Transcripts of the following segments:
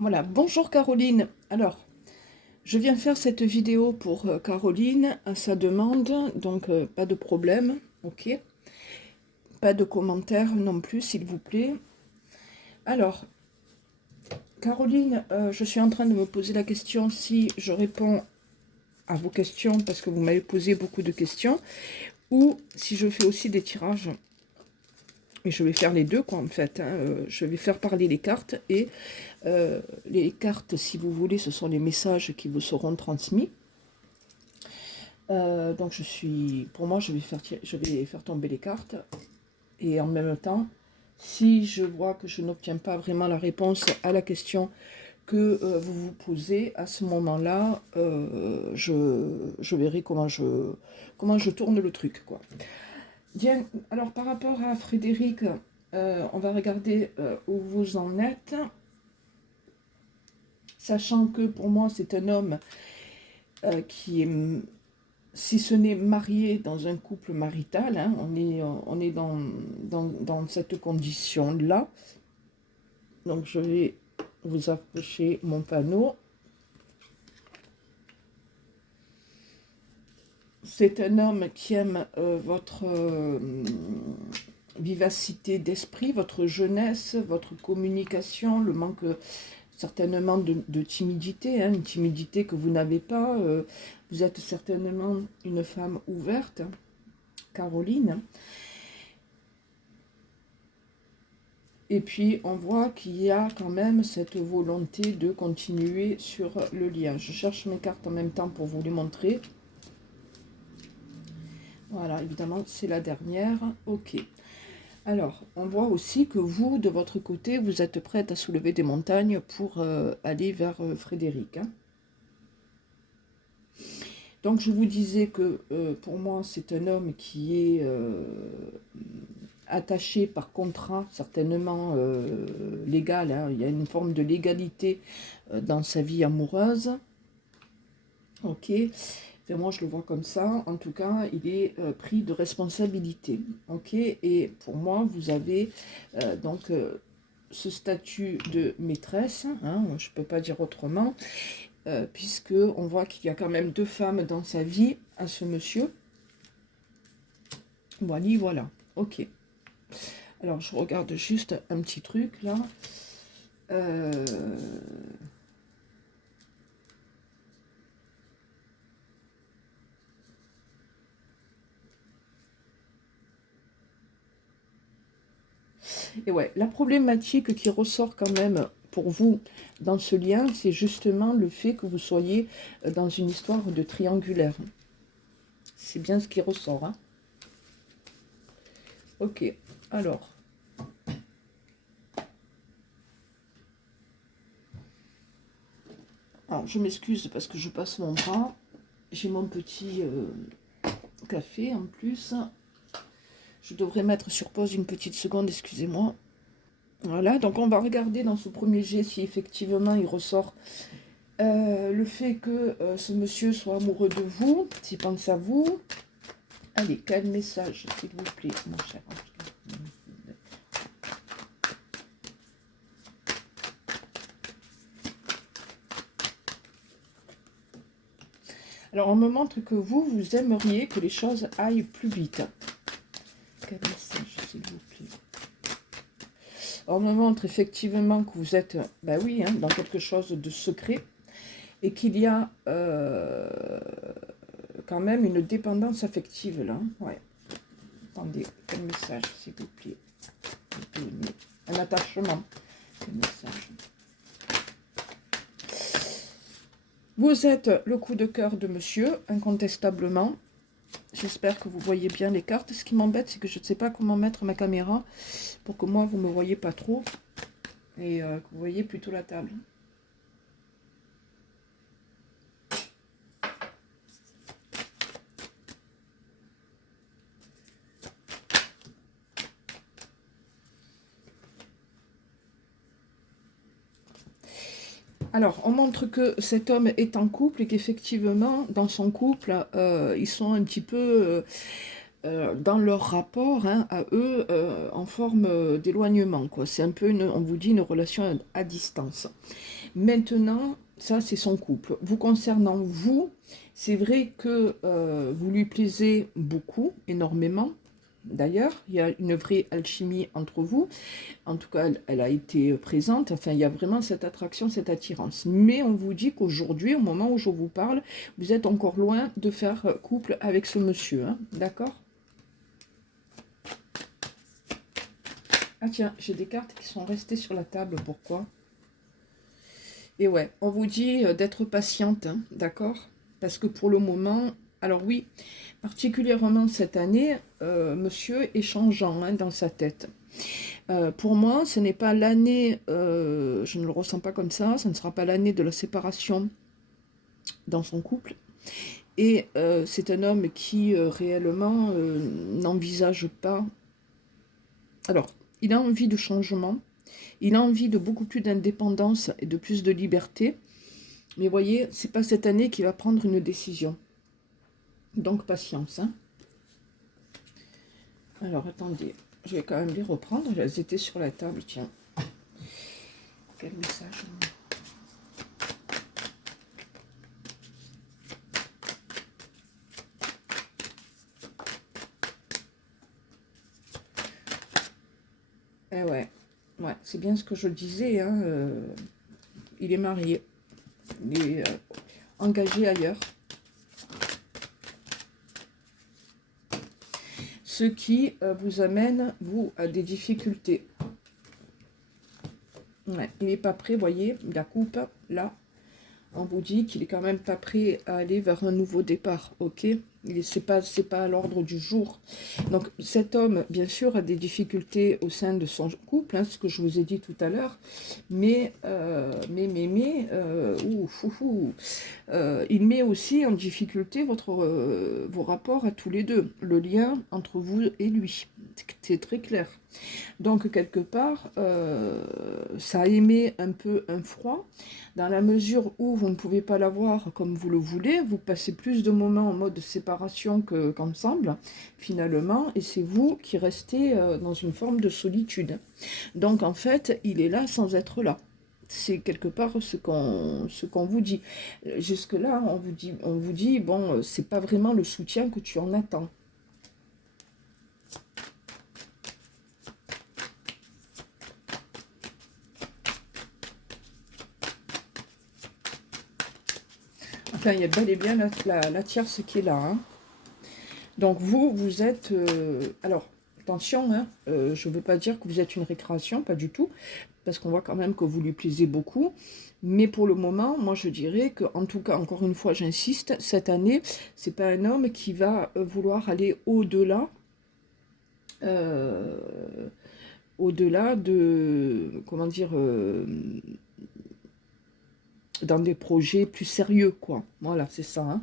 Voilà, bonjour Caroline. Alors, je viens faire cette vidéo pour Caroline à sa demande, donc pas de problème, ok. Pas de commentaires non plus, s'il vous plaît. Alors, Caroline, je suis en train de me poser la question si je réponds à vos questions, parce que vous m'avez posé beaucoup de questions, ou si je fais aussi des tirages. Et je vais faire les deux, quoi, en fait. Je vais faire parler les cartes, et les cartes, si vous voulez, ce sont les messages qui vous seront transmis. Donc pour moi, je vais faire tomber les cartes. Et en même temps, si je vois que je n'obtiens pas vraiment la réponse à la question que vous vous posez, à ce moment-là, je verrai comment je tourne le truc, quoi. Bien, alors par rapport à Frédéric, on va regarder où vous en êtes. Sachant que pour moi, c'est un homme qui est, si ce n'est marié, dans un couple marital, hein, on est dans cette condition-là. Donc je vais vous approcher mon panneau. C'est un homme qui aime votre vivacité d'esprit, votre jeunesse, votre communication, le manque certainement de timidité, hein, une timidité que vous n'avez pas. Vous êtes certainement une femme ouverte, Caroline. Et puis, on voit qu'il y a quand même cette volonté de continuer sur le lien. Je cherche mes cartes en même temps pour vous les montrer. Voilà, évidemment, c'est la dernière. Ok. Alors, on voit aussi que vous, de votre côté, vous êtes prête à soulever des montagnes pour aller vers Frédéric. Hein. Donc, je vous disais que pour moi, c'est un homme qui est attaché par contrat, certainement légal. Hein. Il y a une forme de légalité dans sa vie amoureuse. Ok. Enfin, moi, je le vois comme ça. En tout cas, il est pris de responsabilité. Ok. Et pour moi, vous avez donc ce statut de maîtresse. Hein, je ne peux pas dire autrement. Puisque on voit qu'il y a quand même deux femmes dans sa vie à ce monsieur. Voilà. Ok. Alors, je regarde juste un petit truc, là. Et ouais, la problématique qui ressort quand même pour vous dans ce lien, c'est justement le fait que vous soyez dans une histoire de triangulaire. C'est bien ce qui ressort, hein. Ok, alors... Alors, je m'excuse parce que je passe mon bras. J'ai mon petit café en plus. Je devrais mettre sur pause une petite seconde, excusez-moi. Voilà, donc on va regarder dans ce premier jet si effectivement il ressort le fait que ce monsieur soit amoureux de vous, s'il pense à vous. Allez, quel message, s'il vous plaît, mon cher. Alors, on me montre que vous aimeriez que les choses aillent plus vite. Quel message, s'il vous plaît. On me montre effectivement que vous êtes, ben oui, hein, dans quelque chose de secret et qu'il y a quand même une dépendance affective là. Ouais. Attendez, quel message, s'il vous plaît. Un attachement. Quel message. Vous êtes le coup de cœur de monsieur, incontestablement. J'espère que vous voyez bien les cartes. Ce qui m'embête, c'est que je ne sais pas comment mettre ma caméra pour que moi, vous ne me voyez pas trop et que vous voyez plutôt la table. Alors, on montre que cet homme est en couple et qu'effectivement, dans son couple, ils sont un petit peu dans leur rapport hein, à eux en forme d'éloignement, quoi. C'est un peu, on vous dit, une relation à distance. Maintenant, ça c'est son couple. Vous concernant vous, c'est vrai que vous lui plaisez beaucoup, énormément. D'ailleurs, il y a une vraie alchimie entre vous. En tout cas, elle a été présente. Enfin, il y a vraiment cette attraction, cette attirance. Mais on vous dit qu'aujourd'hui, au moment où je vous parle, vous êtes encore loin de faire couple avec ce monsieur. Hein, d'accord? Ah tiens, j'ai des cartes qui sont restées sur la table. Pourquoi? Et ouais, on vous dit d'être patiente, hein, d'accord? Parce que pour le moment, alors oui, particulièrement cette année, monsieur est changeant hein, dans sa tête. Pour moi, ce n'est pas l'année, je ne le ressens pas comme ça ne sera pas l'année de la séparation dans son couple. Et c'est un homme qui réellement n'envisage pas... Alors, il a envie de changement, il a envie de beaucoup plus d'indépendance et de plus de liberté. Mais voyez, c'est pas cette année qu'il va prendre une décision. Donc, patience. Hein. Alors, attendez, je vais quand même les reprendre. Elles étaient sur la table, tiens. Quel message? Eh ouais, ouais, c'est bien ce que je disais. Hein, il est marié. Il est engagé ailleurs. Ce qui vous amène, vous, à des difficultés. Ouais, il n'est pas prêt, voyez, la coupe, là, on vous dit qu'il est quand même pas prêt à aller vers un nouveau départ, ok? C'est pas à l'ordre du jour. Donc cet homme, bien sûr, a des difficultés au sein de son couple, hein, ce que je vous ai dit tout à l'heure, mais il met aussi en difficulté vos rapports à tous les deux, le lien entre vous et lui. C'est très clair. Donc, quelque part, ça émet un peu un froid, dans la mesure où vous ne pouvez pas l'avoir comme vous le voulez, vous passez plus de moments en mode séparation qu'ensemble, finalement, et c'est vous qui restez dans une forme de solitude. Donc, en fait, il est là sans être là. C'est quelque part ce qu'on vous dit. Jusque-là, on vous dit bon, c'est pas vraiment le soutien que tu en attends. Enfin, il y a bel et bien la tierce qui est là. Hein. Donc vous êtes... alors, attention, hein, je ne veux pas dire que vous êtes une récréation, pas du tout, parce qu'on voit quand même que vous lui plaisez beaucoup. Mais pour le moment, moi je dirais que, en tout cas, encore une fois, j'insiste, cette année, c'est pas un homme qui va vouloir aller au-delà, au-delà de, comment dire, dans des projets plus sérieux, quoi. Voilà, c'est ça. Hein.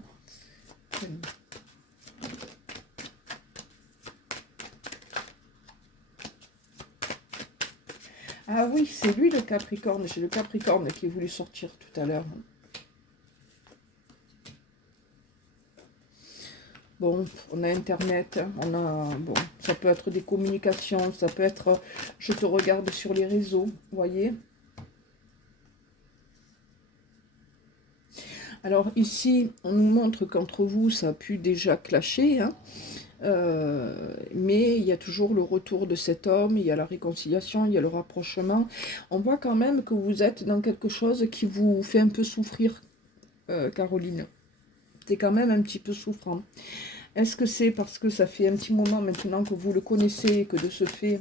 Ah oui, c'est lui le Capricorne. J'ai le Capricorne qui est voulu sortir tout à l'heure. Bon, on a Internet, on a... Bon, ça peut être des communications, ça peut être... Je te regarde sur les réseaux, vous voyez. Alors ici, on nous montre qu'entre vous, ça a pu déjà clasher, hein. Mais il y a toujours le retour de cet homme, il y a la réconciliation, il y a le rapprochement. On voit quand même que vous êtes dans quelque chose qui vous fait un peu souffrir, Caroline. C'est quand même un petit peu souffrant. Est-ce que c'est parce que ça fait un petit moment maintenant que vous le connaissez et que de ce fait...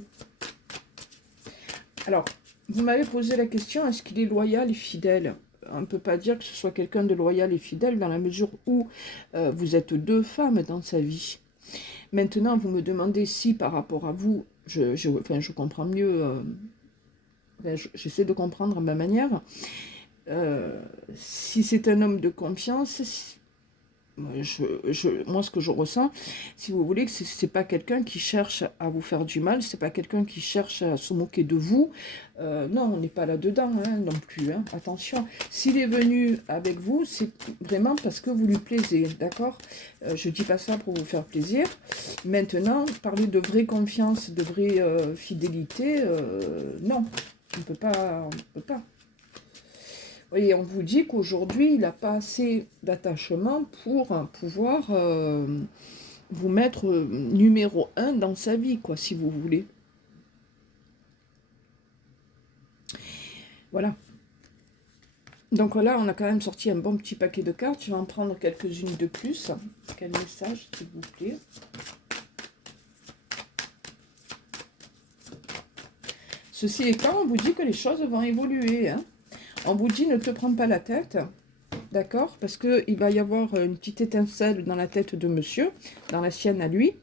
Alors, vous m'avez posé la question, est-ce qu'il est loyal et fidèle? On ne peut pas dire que ce soit quelqu'un de loyal et fidèle dans la mesure où vous êtes deux femmes dans sa vie. Maintenant, vous me demandez si par rapport à vous, je comprends mieux, j'essaie de comprendre à ma manière, si c'est un homme de confiance, Moi, ce que je ressens, si vous voulez, que c'est pas quelqu'un qui cherche à vous faire du mal, c'est pas quelqu'un qui cherche à se moquer de vous. Non, on n'est pas là-dedans, hein, non plus. Hein. Attention, s'il est venu avec vous, c'est vraiment parce que vous lui plaisez, d'accord? Je dis pas ça pour vous faire plaisir. Maintenant, parler de vraie confiance, de vraie fidélité, non, on peut pas, on peut pas. Et on vous dit qu'aujourd'hui, il n'a pas assez d'attachement pour pouvoir vous mettre numéro 1 dans sa vie, quoi, si vous voulez. Voilà. Donc là, on a quand même sorti un bon petit paquet de cartes. Je vais en prendre quelques-unes de plus. Quel message, s'il vous plaît? Ceci étant, on vous dit que les choses vont évoluer. Hein. On vous dit, ne te prends pas la tête. D'accord? Parce qu'il va y avoir une petite étincelle dans la tête de monsieur, dans la sienne à lui,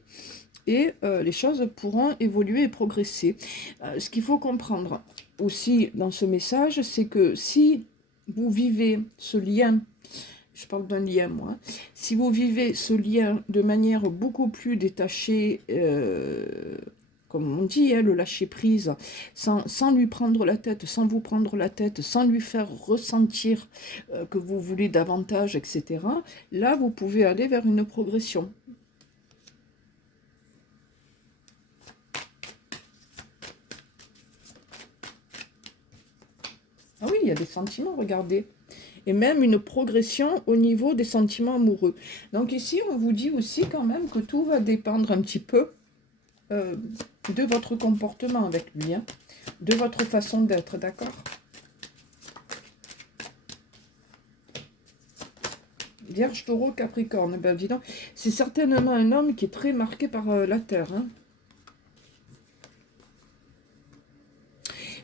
et les choses pourront évoluer et progresser. Ce qu'il faut comprendre aussi dans ce message, c'est que si vous vivez ce lien, je parle d'un lien moi, si vous vivez ce lien de manière beaucoup plus détachée, comme on dit, hein, le lâcher prise, sans lui prendre la tête, sans vous prendre la tête, sans lui faire ressentir que vous voulez davantage, etc., là, vous pouvez aller vers une progression. Ah oui, il y a des sentiments, regardez. Et même une progression au niveau des sentiments amoureux. Donc ici, on vous dit aussi quand même que tout va dépendre un petit peu de votre comportement avec lui, hein, de votre façon d'être, d'accord? Vierge, Taureau, Capricorne, ben évidemment, c'est certainement un homme qui est très marqué par la Terre. Hein.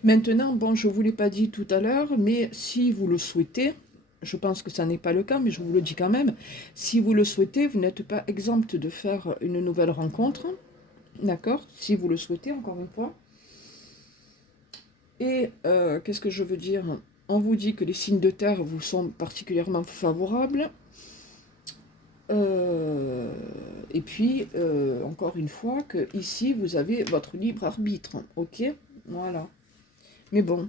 Maintenant, bon, je ne vous l'ai pas dit tout à l'heure, mais si vous le souhaitez, je pense que ça n'est pas le cas, mais je vous le dis quand même, si vous le souhaitez, vous n'êtes pas exempt de faire une nouvelle rencontre, d'accord? Si vous le souhaitez, encore une fois. Et qu'est-ce que je veux dire? On vous dit que les signes de terre vous sont particulièrement favorables. Et puis, encore une fois, que ici, vous avez votre libre arbitre. Ok? Voilà. Mais bon,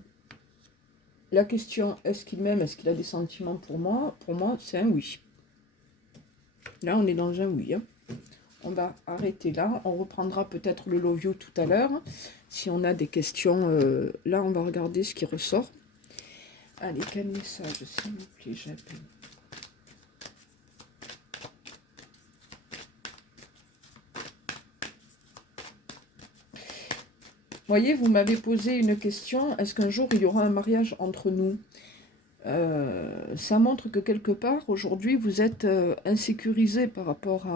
la question, est-ce qu'il m'aime? Est-ce qu'il a des sentiments pour moi? Pour moi, c'est un oui. Là, on est dans un oui. Hein. On va arrêter là. On reprendra peut-être le love you tout à l'heure. Si on a des questions, là, on va regarder ce qui ressort. Allez, quel message, s'il vous plaît, j'appelle. Voyez, vous m'avez posé une question. Est-ce qu'un jour, il y aura un mariage entre nous? Ça montre que quelque part, aujourd'hui, vous êtes insécurisé par rapport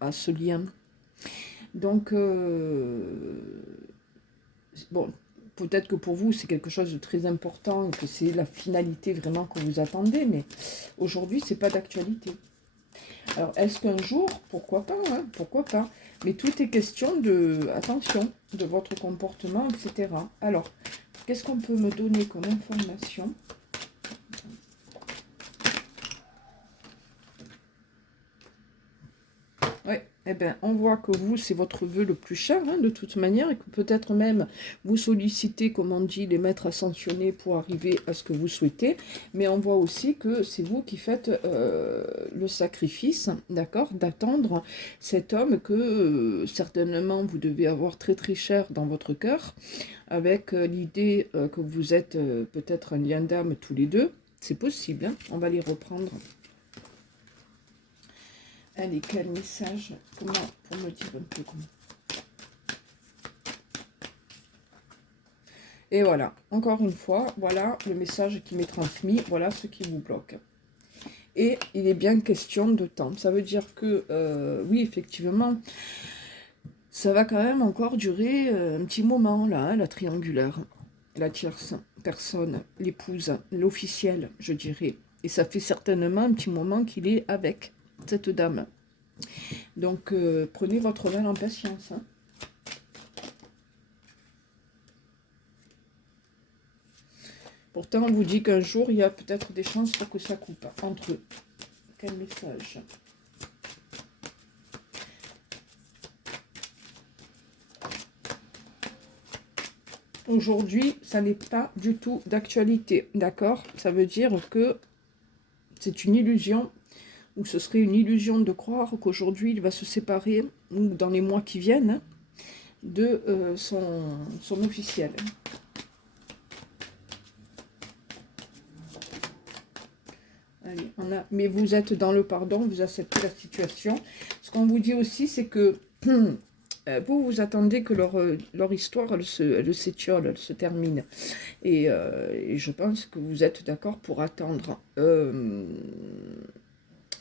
à ce lien. Donc, bon, peut-être que pour vous, c'est quelque chose de très important, que c'est la finalité vraiment que vous attendez, mais aujourd'hui, c'est pas d'actualité. Alors, est-ce qu'un jour, pourquoi pas, hein, pourquoi pas, mais tout est question de, attention, de votre comportement, etc. Alors, qu'est-ce qu'on peut me donner comme information ? Oui, eh bien, on voit que vous, c'est votre vœu le plus cher, hein, de toute manière, et que peut-être même vous sollicitez, comme on dit, les maîtres ascensionnés pour arriver à ce que vous souhaitez, mais on voit aussi que c'est vous qui faites le sacrifice, d'accord, d'attendre cet homme que certainement vous devez avoir très très cher dans votre cœur, avec l'idée que vous êtes peut-être un lien d'âme tous les deux, c'est possible, hein, on va les reprendre. Allez, quel message? Comment, pour me dire un peu comment. Et voilà, encore une fois, voilà le message qui m'est transmis, voilà ce qui vous bloque. Et il est bien question de temps. Ça veut dire que, oui, effectivement, ça va quand même encore durer un petit moment, là, hein, la triangulaire, la tierce personne, l'épouse, l'officiel, je dirais. Et ça fait certainement un petit moment qu'il est avec cette dame. Donc, prenez votre mal en patience. Hein. Pourtant, on vous dit qu'un jour, il y a peut-être des chances pour que ça coupe entre eux. Quel message? Aujourd'hui, ça n'est pas du tout d'actualité, d'accord? Ça veut dire que c'est une illusion, ou ce serait une illusion de croire qu'aujourd'hui, il va se séparer, ou dans les mois qui viennent, de son officiel. Allez, mais vous êtes dans le pardon, vous acceptez la situation. Ce qu'on vous dit aussi, c'est que vous attendez que leur histoire, elle s'étiole, elle se termine. Et je pense que vous êtes d'accord pour attendre.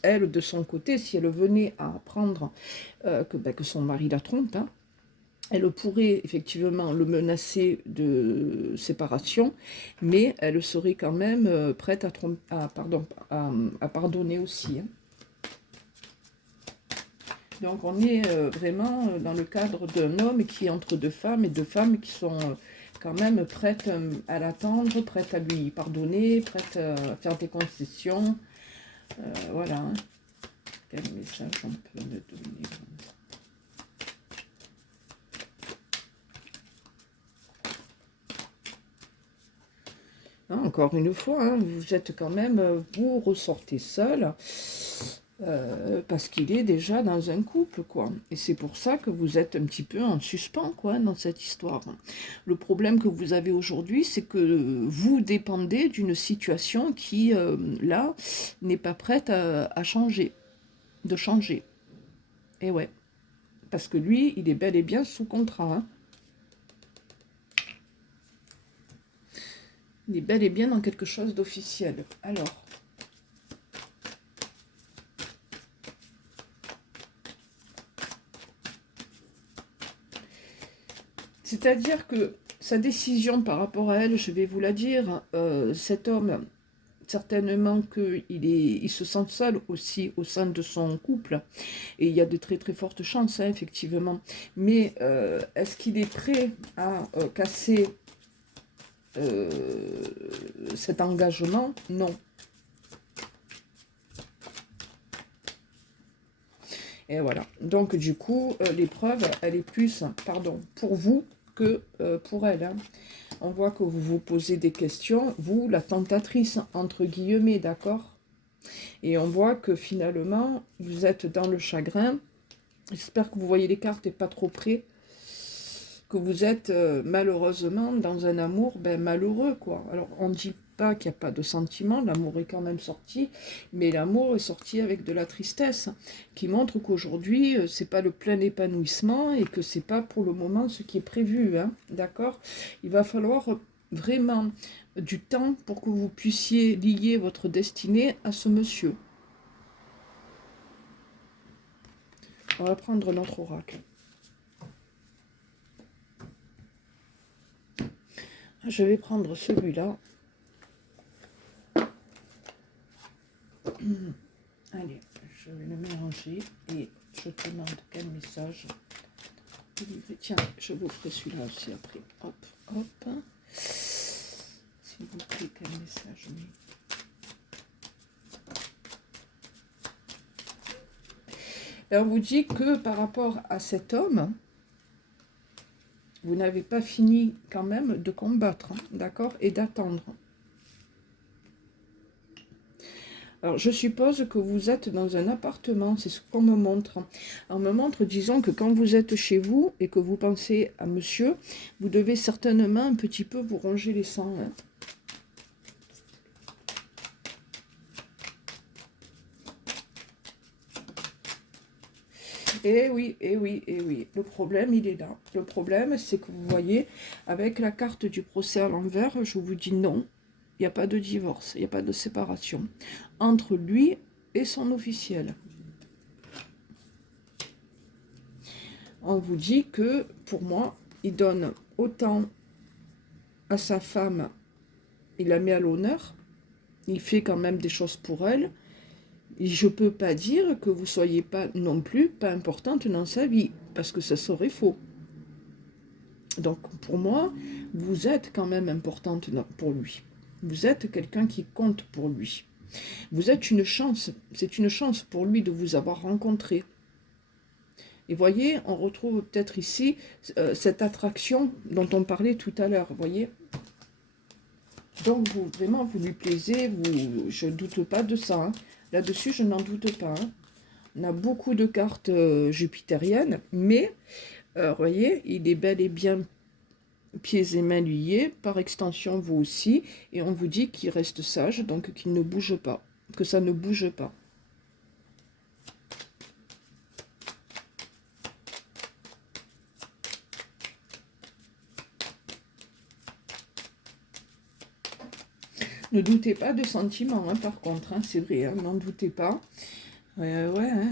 Elle, de son côté, si elle venait à apprendre que son mari la trompe, hein, elle pourrait effectivement le menacer de séparation, mais elle serait quand même prête à pardonner aussi. Hein. Donc on est vraiment dans le cadre d'un homme qui est entre deux femmes, et deux femmes qui sont quand même prêtes à l'attendre, prêtes à lui pardonner, prêtes à faire des concessions. Voilà. Hein. Quel message on peut me donner? Encore une fois, hein, vous êtes quand même, vous ressortez seul, parce qu'il est déjà dans un couple, quoi. Et c'est pour ça que vous êtes un petit peu en suspens, quoi, dans cette histoire. Le problème que vous avez aujourd'hui, c'est que vous dépendez d'une situation qui, là, n'est pas prête à changer, de changer. Et ouais, parce que lui, il est bel et bien sous contrat, hein. Il est bel et bien dans quelque chose d'officiel. Alors, c'est-à-dire que sa décision par rapport à elle, je vais vous la dire, cet homme, certainement qu'il se sent seul aussi au sein de son couple, et il y a de très très fortes chances, hein, effectivement. Mais est-ce qu'il est prêt à casser cet engagement? Non. Et voilà. Donc, du coup, l'épreuve, elle est plus, pardon, pour vous que pour elle. Hein. On voit que vous vous posez des questions, vous, la tentatrice, entre guillemets, d'accord? Et on voit que finalement, vous êtes dans le chagrin. J'espère que vous voyez les cartes et pas trop près. Que vous êtes malheureusement dans un amour malheureux, quoi. Alors, on ne dit pas qu'il n'y a pas de sentiment, l'amour est quand même sorti, mais l'amour est sorti avec de la tristesse, qui montre qu'aujourd'hui, c'est pas le plein épanouissement, et que c'est pas pour le moment ce qui est prévu, hein, d'accord? Il va falloir vraiment du temps pour que vous puissiez lier votre destinée à ce monsieur. On va prendre notre oracle. Je vais prendre celui-là. Allez, je vais le mélanger et je te demande quel message. Tiens, je vous ferai celui-là aussi après. Hop, hop. S'il vous plaît, quel message? On vous dit que par rapport à cet homme, vous n'avez pas fini quand même de combattre, hein, d'accord, et d'attendre. Alors, je suppose que vous êtes dans un appartement, c'est ce qu'on me montre. On me montre, disons que quand vous êtes chez vous et que vous pensez à monsieur, vous devez certainement un petit peu vous ronger les sangs. Hein. Et oui, et oui, et oui. Le problème, il est là. Le problème, c'est que vous voyez, avec la carte du procès à l'envers, je vous dis non. Il n'y a pas de divorce, il n'y a pas de séparation entre lui et son officiel. On vous dit que, pour moi, il donne autant à sa femme, il la met à l'honneur, il fait quand même des choses pour elle, et je ne peux pas dire que vous ne soyez pas non plus pas importante dans sa vie, parce que ça serait faux. Donc, pour moi, vous êtes quand même importante pour lui. Vous êtes quelqu'un qui compte pour lui. Vous êtes une chance. C'est une chance pour lui de vous avoir rencontré. Et voyez, on retrouve peut-être ici cette attraction dont on parlait tout à l'heure, voyez. Donc, vous, vraiment, vous lui plaisez, je ne doute pas de ça. Hein. Là-dessus, je n'en doute pas. Hein. On a beaucoup de cartes jupitériennes, mais, voyez, il est bel et bien pieds et mains liés, par extension, vous aussi, et on vous dit qu'il reste sage, donc qu'il ne bouge pas, que ça ne bouge pas. Ne doutez pas de sentiments, hein, par contre, hein, c'est vrai, hein, n'en doutez pas. Ouais, hein,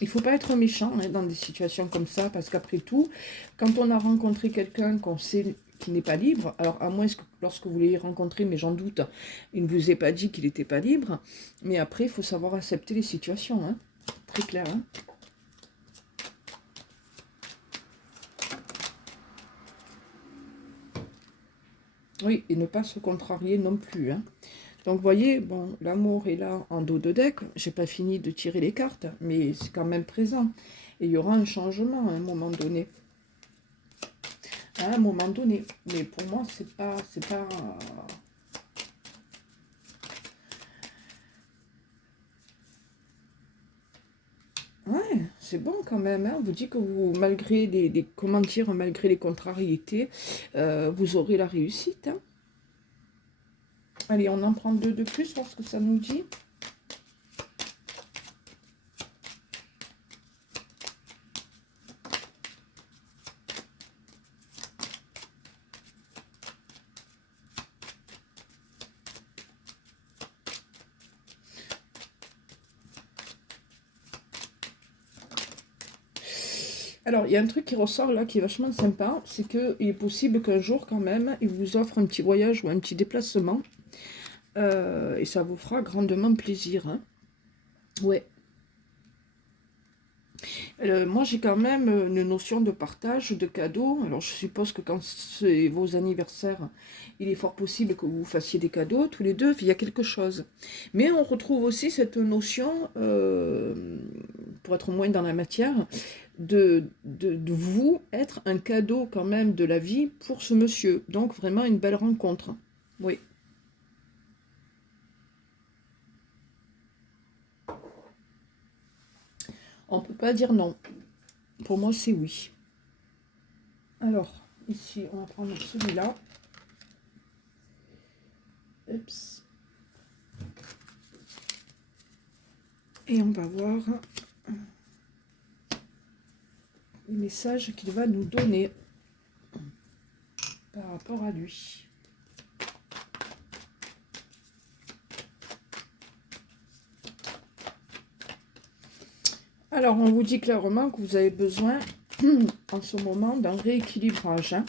il faut pas être méchant hein, dans des situations comme ça, parce qu'après tout, quand on a rencontré quelqu'un qu'on sait qui n'est pas libre, alors à moins que lorsque vous l'ayez rencontré, mais j'en doute, il ne vous ait pas dit qu'il n'était pas libre, mais après, il faut savoir accepter les situations, hein, très clair. Hein. Oui, et ne pas se contrarier non plus. Hein. Donc, vous voyez, bon, l'amour est là en dos de deck. J'ai pas fini de tirer les cartes, mais c'est quand même présent. Et il y aura un changement à un moment donné. À un moment donné. Mais pour moi, c'est pas... Ouais, c'est bon quand même. Hein. On vous dit que vous, malgré comment dire, malgré les contrariétés, vous aurez la réussite. Hein. Allez, on en prend deux de plus, voir ce que ça nous dit. Alors, il y a un truc qui ressort là qui est vachement sympa, c'est qu'il est possible qu'un jour quand même, il vous offre un petit voyage ou un petit déplacement. Et ça vous fera grandement plaisir. Hein. Ouais. Moi, j'ai quand même une notion de partage, de cadeaux. Alors, je suppose que quand c'est vos anniversaires, il est fort possible que vous fassiez des cadeaux, tous les deux, il y a quelque chose. Mais on retrouve aussi cette notion, pour être moins dans la matière, de vous être un cadeau quand même de la vie pour ce monsieur. Donc, vraiment une belle rencontre. Oui. On ne peut pas dire non. Pour moi, c'est oui. Alors, ici, on va prendre celui-là. Oups. Et on va voir les messages qu'il va nous donner par rapport à lui. Alors, on vous dit clairement que vous avez besoin, en ce moment, d'un rééquilibrage. Hein.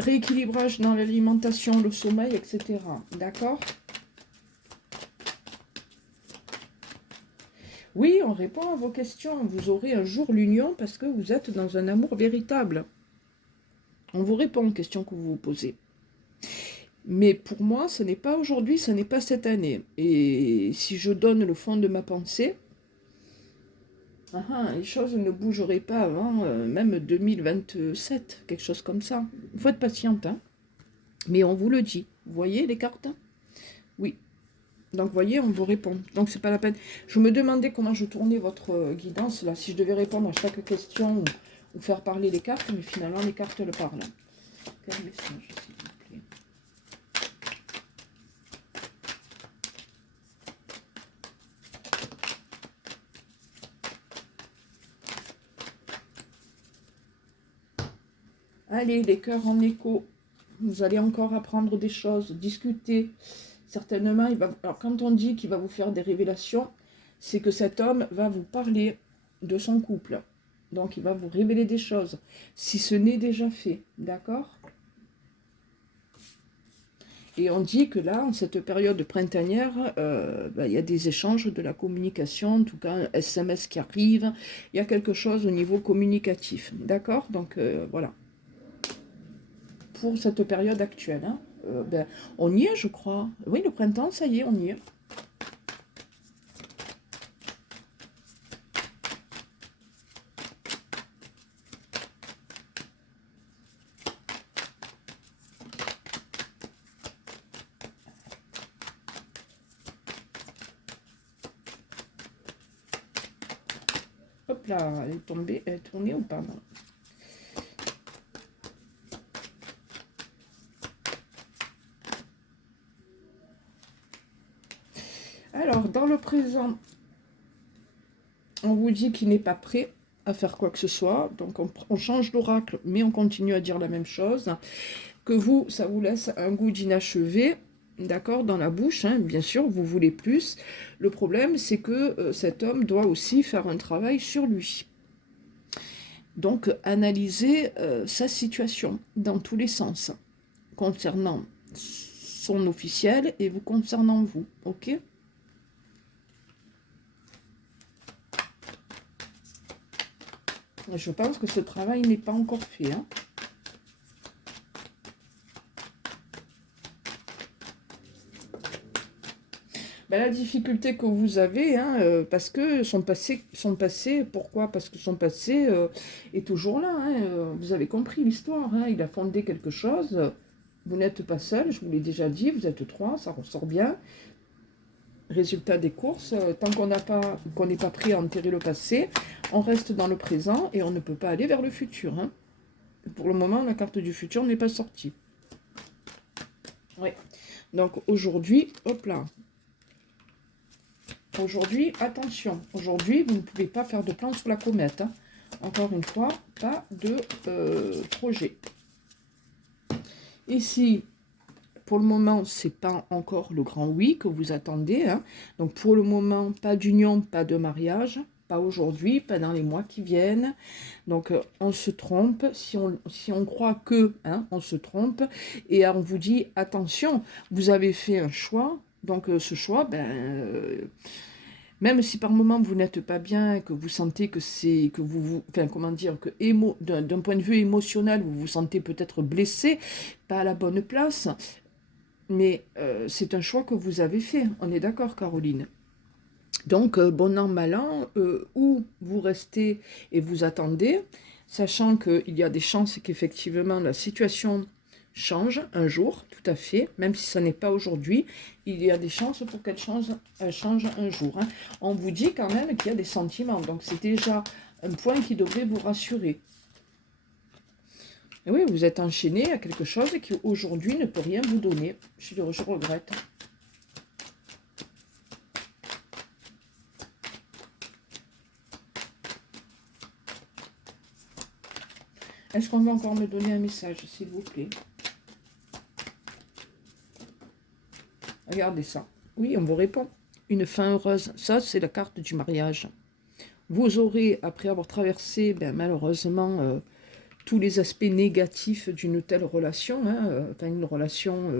Rééquilibrage dans l'alimentation, le sommeil, etc. D'accord? Oui, on répond à vos questions. Vous aurez un jour l'union parce que vous êtes dans un amour véritable. On vous répond aux questions que vous vous posez. Mais pour moi, ce n'est pas aujourd'hui, ce n'est pas cette année. Et si je donne le fond de ma pensée, les choses ne bougeraient pas avant même 2027, quelque chose comme ça. Il faut être patiente, hein. Mais on vous le dit. Vous voyez les cartes? Oui. Donc, vous voyez, on vous répond. Donc, c'est pas la peine. Je me demandais comment je tournais votre guidance, là, si je devais répondre à chaque question ou faire parler les cartes, mais finalement, les cartes le parlent. Quel message, s'il vous plaît? Allez, les cœurs en écho. Vous allez encore apprendre des choses, discuter. Certainement, alors quand on dit qu'il va vous faire des révélations, c'est que cet homme va vous parler de son couple. Donc, il va vous révéler des choses, si ce n'est déjà fait. D'accord? Et on dit que là, en cette période printanière, il y a des échanges, de la communication, en tout cas un SMS qui arrive. Il y a quelque chose au niveau communicatif. D'accord? Donc, voilà. Pour cette période actuelle. Hein. On y est, je crois. Oui, le printemps, ça y est, on y est. Hop là, elle est tombée, elle est tournée ou pas? Non. Alors, dans le présent, on vous dit qu'il n'est pas prêt à faire quoi que ce soit. Donc, on change d'oracle, mais on continue à dire la même chose. Que vous, ça vous laisse un goût d'inachevé, d'accord, dans la bouche, hein, bien sûr, vous voulez plus. Le problème, c'est que cet homme doit aussi faire un travail sur lui. Donc, analyser sa situation dans tous les sens, concernant son officiel et vous concernant vous, ok? Je pense que ce travail n'est pas encore fait, hein. Ben, la difficulté que vous avez, hein, parce que son passé, pourquoi? Parce que son passé est toujours là, hein, vous avez compris l'histoire, hein, il a fondé quelque chose, vous n'êtes pas seul, je vous l'ai déjà dit, vous êtes trois, ça ressort bien. Résultat des courses, tant qu'on n'est pas prêt à enterrer le passé, on reste dans le présent et on ne peut pas aller vers le futur, hein. Pour le moment, la carte du futur n'est pas sortie. Oui. Donc aujourd'hui, hop là. Aujourd'hui, attention. Aujourd'hui, vous ne pouvez pas faire de plan sur la comète, hein. Encore une fois, pas de projet. Ici, pour le moment, c'est pas encore le grand oui que vous attendez, hein. Donc pour le moment, pas d'union, pas de mariage. Pas aujourd'hui, pas dans les mois qui viennent. Donc, on se trompe. Si on croit que, hein, on se trompe. Et on vous dit, attention, vous avez fait un choix. Donc, ce choix, même si par moment vous n'êtes pas bien, que vous sentez que c'est, que enfin, comment dire, que d'un point de vue émotionnel, vous vous sentez peut-être blessé, pas à la bonne place. Mais c'est un choix que vous avez fait. On est d'accord, Caroline? Donc, bon an, mal an, où vous restez et vous attendez, sachant qu'il y a des chances qu'effectivement la situation change un jour, tout à fait, même si ça n'est pas aujourd'hui, il y a des chances pour qu'elle change un jour, hein. On vous dit quand même qu'il y a des sentiments, donc c'est déjà un point qui devrait vous rassurer. Et oui, vous êtes enchaîné à quelque chose qui aujourd'hui ne peut rien vous donner. Je regrette. Est-ce qu'on va encore me donner un message, s'il vous plaît? Regardez ça. Oui, on vous répond. Une fin heureuse. Ça, c'est la carte du mariage. Vous aurez, après avoir traversé, malheureusement, tous les aspects négatifs d'une telle relation, hein, enfin une relation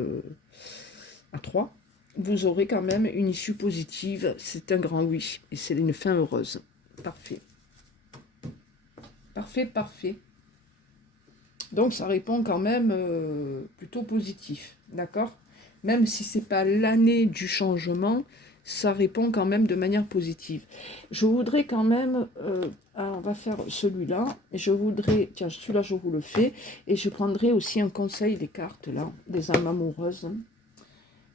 à trois, vous aurez quand même une issue positive. C'est un grand oui. Et c'est une fin heureuse. Parfait. Parfait, parfait. Donc, ça répond quand même plutôt positif, d'accord? Même si ce n'est pas l'année du changement, ça répond quand même de manière positive. Je voudrais quand même, on va faire celui-là, et je voudrais, tiens, celui-là je vous le fais, et je prendrai aussi un conseil des cartes, là, des âmes amoureuses.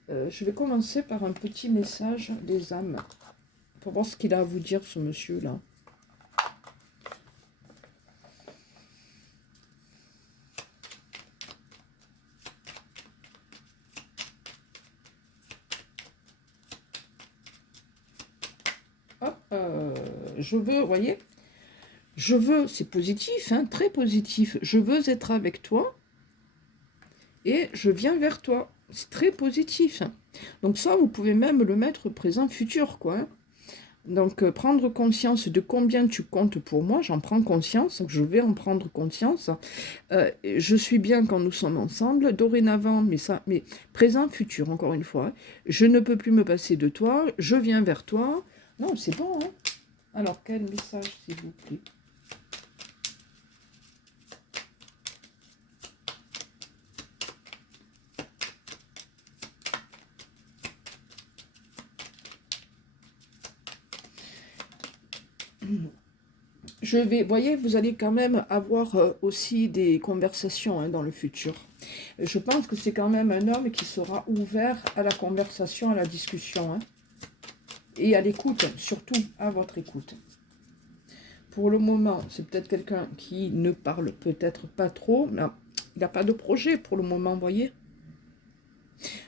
Je vais commencer par un petit message des âmes, pour voir ce qu'il a à vous dire, ce monsieur-là. Je veux, vous voyez, je veux, c'est positif, hein, très positif, je veux être avec toi et je viens vers toi, c'est très positif. Donc ça, vous pouvez même le mettre présent futur, quoi, hein. Donc, prendre conscience de combien tu comptes pour moi, j'en prends conscience, je vais en prendre conscience. Je suis bien quand nous sommes ensemble, dorénavant, mais présent, futur, encore une fois. Je ne peux plus me passer de toi, je viens vers toi. Non, c'est bon, hein. Alors, quel message, s'il vous plaît? Je vais, voyez, vous allez quand même avoir aussi des conversations, hein, dans le futur. Je pense que c'est quand même un homme qui sera ouvert à la conversation, à la discussion, hein, et à l'écoute, surtout à votre écoute. pour le moment, c'est peut-être quelqu'un qui ne parle peut-être pas trop, mais il n'a pas de projet pour le moment, vous voyez.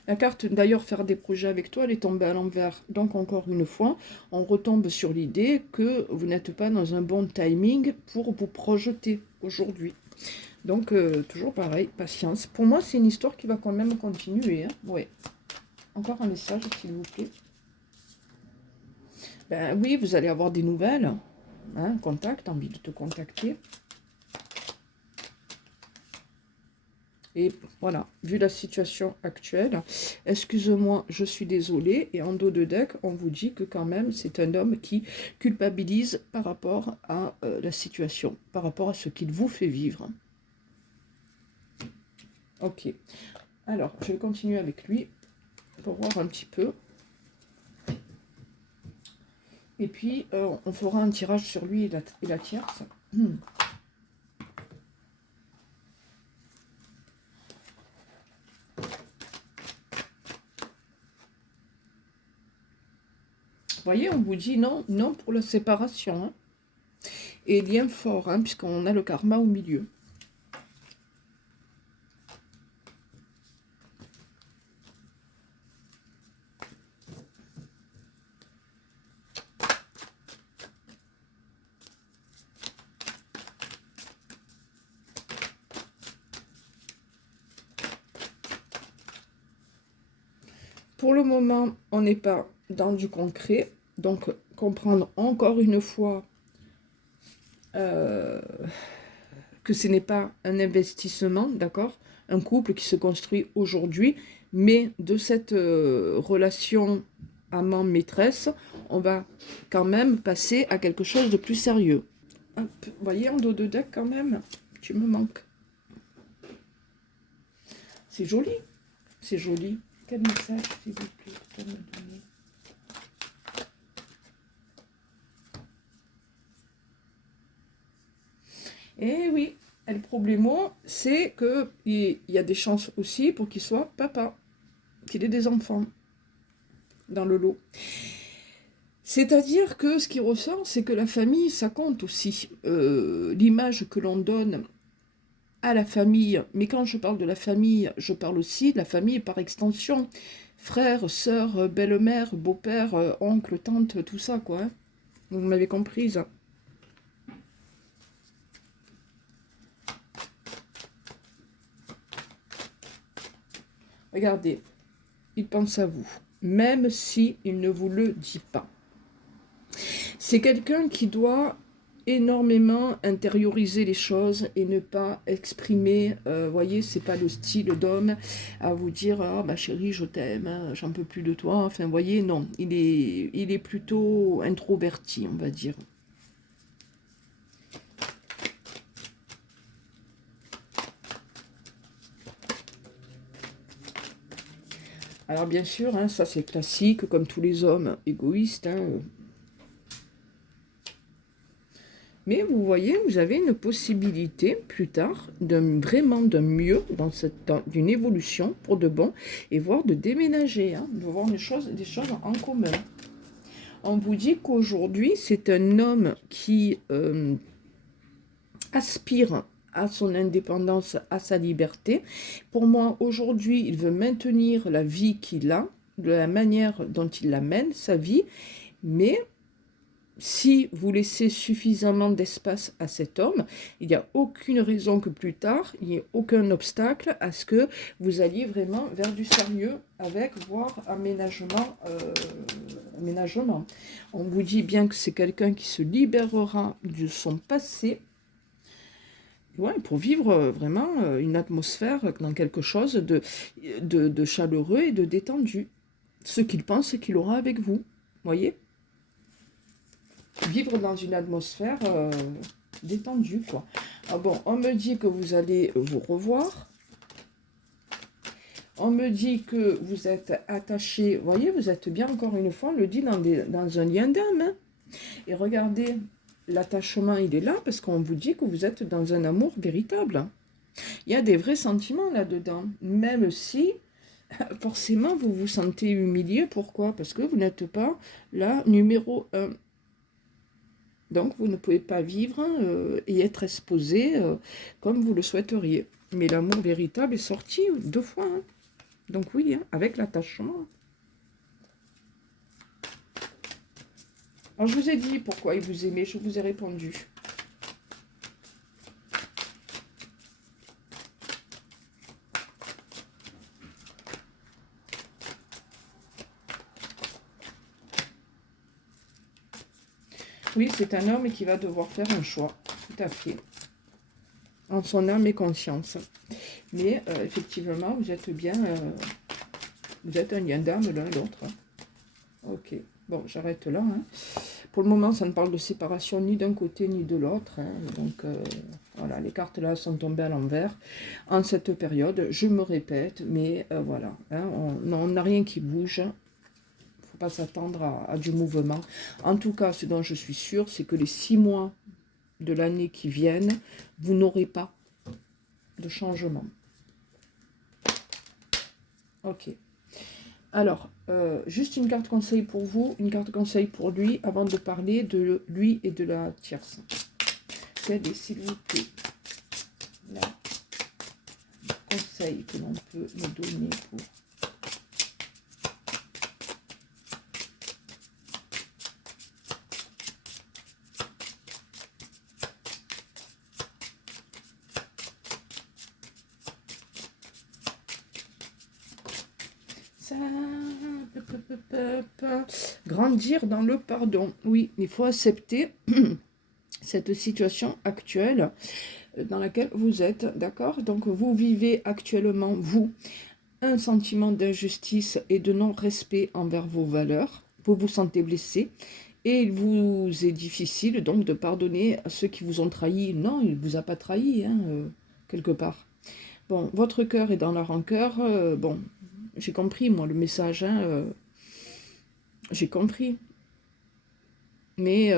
La carte, d'ailleurs, faire des projets avec toi, elle est tombée à l'envers. Donc, encore une fois, on retombe sur l'idée que vous n'êtes pas dans un bon timing pour vous projeter aujourd'hui. Donc, toujours pareil, patience. Pour moi, c'est une histoire qui va quand même continuer. Hein. Ouais. Encore un message, s'il vous plaît. Ben oui, vous allez avoir des nouvelles. Hein, contact, envie de te contacter. Et voilà, vu la situation actuelle, excuse-moi, je suis désolée. Et en dos de deck, on vous dit que quand même, c'est un homme qui culpabilise par rapport à la situation, par rapport à ce qu'il vous fait vivre. Ok. Alors, je vais continuer avec lui pour voir un petit peu. Et puis, on fera un tirage sur lui et la tierce. Vous voyez, on vous dit non, non pour la séparation. Hein. Et lien fort, hein, puisqu'on a le karma au milieu. Pour le moment, on n'est pas dans du concret. Donc, comprendre encore une fois que ce n'est pas un investissement, d'accord? Un couple qui se construit aujourd'hui, mais de cette relation amant-maîtresse, on va quand même passer à quelque chose de plus sérieux. Hop, vous voyez, en dos de deck quand même, tu me manques. C'est joli, c'est joli. Quel message, s'il vous plaît, tu peux me donner? Eh oui, et le problème, c'est qu'il y a des chances aussi pour qu'il soit papa, qu'il ait des enfants dans le lot. C'est-à-dire que ce qui ressort, c'est que la famille, ça compte aussi. L'image que l'on donne à la famille, mais quand je parle de la famille, je parle aussi de la famille par extension. Frère, sœur, belle-mère, beau-père, oncle, tante, tout ça, quoi. Hein. Vous m'avez comprise. Regardez, il pense à vous, même si il ne vous le dit pas. C'est quelqu'un qui doit énormément intérioriser les choses et ne pas exprimer, voyez, c'est pas le style d'homme à vous dire, ah ma chérie, je t'aime, hein, j'en peux plus de toi, enfin, voyez, non, il est plutôt introverti, on va dire. Alors bien sûr, hein, ça c'est classique, comme tous les hommes égoïstes, hein, mais vous voyez, vous avez une possibilité plus tard vraiment d'un mieux, d'une évolution pour de bon, et voire de déménager, hein, de voir des choses en commun. On vous dit qu'aujourd'hui, c'est un homme qui aspire à son indépendance, à sa liberté. Pour moi, aujourd'hui, il veut maintenir la vie qu'il a, de la manière dont il la mène, sa vie, mais si vous laissez suffisamment d'espace à cet homme, il n'y a aucune raison que plus tard, il n'y ait aucun obstacle à ce que vous alliez vraiment vers du sérieux avec, voire aménagement. On vous dit bien que c'est quelqu'un qui se libérera de son passé, ouais, pour vivre vraiment une atmosphère dans quelque chose de chaleureux et de détendu. Ce qu'il pense qu'il aura avec vous, voyez ? Vivre dans une atmosphère détendue, quoi. Ah bon, on me dit que vous allez vous revoir. On me dit que vous êtes attaché. Vous voyez, vous êtes bien, encore une fois, on le dit dans un lien d'âme. Hein. Et regardez, l'attachement, il est là parce qu'on vous dit que vous êtes dans un amour véritable. Il y a des vrais sentiments là-dedans. Même si, forcément, vous vous sentez humilié. Pourquoi? Parce que vous n'êtes pas là, numéro 1. Donc, vous ne pouvez pas vivre et être exposé comme vous le souhaiteriez. Mais l'amour véritable est sorti 2 fois. Hein. Donc oui, hein, avec l'attachement. Alors, je vous ai dit pourquoi il vous aimait, je vous ai répondu. Oui, c'est un homme qui va devoir faire un choix, tout à fait, en son âme et conscience. Mais effectivement, vous êtes bien, vous êtes un lien d'âme l'un et l'autre. Ok, bon, j'arrête là. Hein. Pour le moment, ça ne parle de séparation ni d'un côté ni de l'autre. Hein. Donc, voilà, les cartes là sont tombées à l'envers en cette période. Je me répète, mais voilà, hein, on n'a rien qui bouge. Pas s'attendre à du mouvement. En tout cas, ce dont je suis sûre, c'est que les 6 mois de l'année qui viennent, vous n'aurez pas de changement. Ok. Alors, juste une carte conseil pour vous, une carte conseil pour lui, avant de parler de lui et de la tierce. Quel est, s'il vous plaît, le conseil que l'on peut me donner pour... Grandir dans le pardon. Oui, il faut accepter cette situation actuelle dans laquelle vous êtes, d'accord? Donc vous vivez actuellement, vous, un sentiment d'injustice et de non-respect envers vos valeurs. Vous vous sentez blessé et il vous est difficile donc de pardonner à ceux qui vous ont trahi. Non, il ne vous a pas trahi, hein, quelque part. Bon, votre cœur est dans la rancœur. Bon, j'ai compris, moi, le message. Hein, j'ai compris. Mais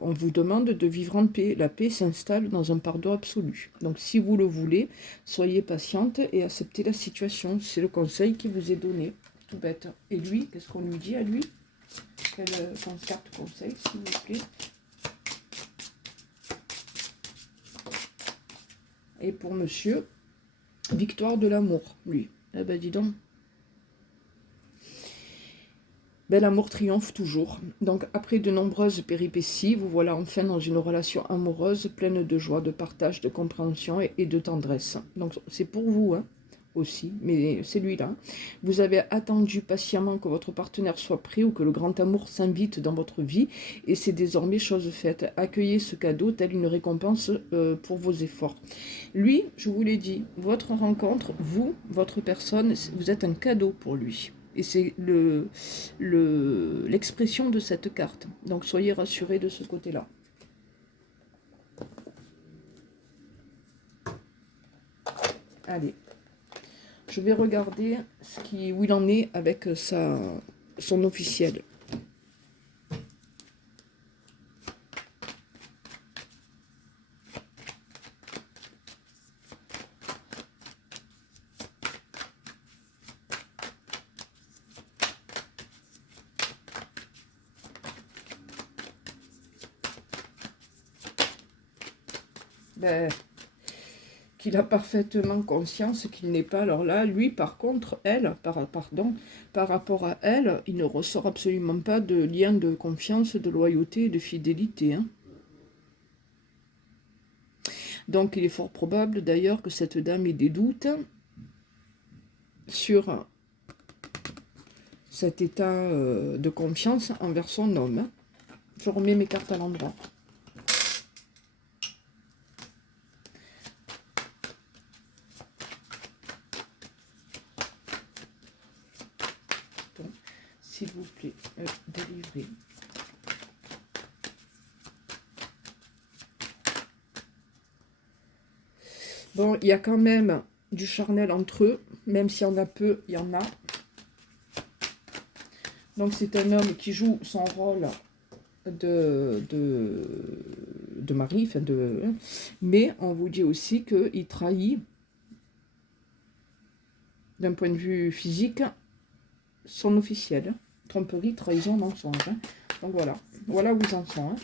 on vous demande de vivre en paix. La paix s'installe dans un pardon absolu. Donc, si vous le voulez, soyez patiente et acceptez la situation. C'est le conseil qui vous est donné. Tout bête. Et lui, qu'est-ce qu'on lui dit à lui? Quelle carte conseil, s'il vous plaît? Et pour monsieur, victoire de l'amour, lui. Eh ben, dis donc. Ben, l'amour triomphe toujours. Donc, après de nombreuses péripéties, vous voilà enfin dans une relation amoureuse pleine de joie, de partage, de compréhension et de tendresse. Donc, c'est pour vous, hein, aussi, mais c'est lui-là. Vous avez attendu patiemment que votre partenaire soit prêt ou que le grand amour s'invite dans votre vie, et c'est désormais chose faite. Accueillez ce cadeau tel une récompense pour vos efforts. Lui, je vous l'ai dit, votre rencontre, vous, votre personne, vous êtes un cadeau pour lui. Et c'est l'expression de cette carte. Donc soyez rassurés de ce côté-là. Allez. Je vais regarder où il en est avec son officiel. Ben, qu'il a parfaitement conscience qu'il n'est pas. Alors là, lui, par contre, par rapport à elle, il ne ressort absolument pas de lien de confiance, de loyauté et de fidélité. Hein. Donc, il est fort probable, d'ailleurs, que cette dame ait des doutes sur cet état de confiance envers son homme. Hein. Je remets mes cartes à l'endroit. S'il vous plaît, délivrez. Bon, il y a quand même du charnel entre eux, même s'il y en a peu, il y en a. Donc c'est un homme qui joue son rôle de mari, mais on vous dit aussi qu'il trahit, d'un point de vue physique, son officiel. Tromperie, trahison, mensonge. Hein. Donc voilà, voilà où ils en sont. Hein.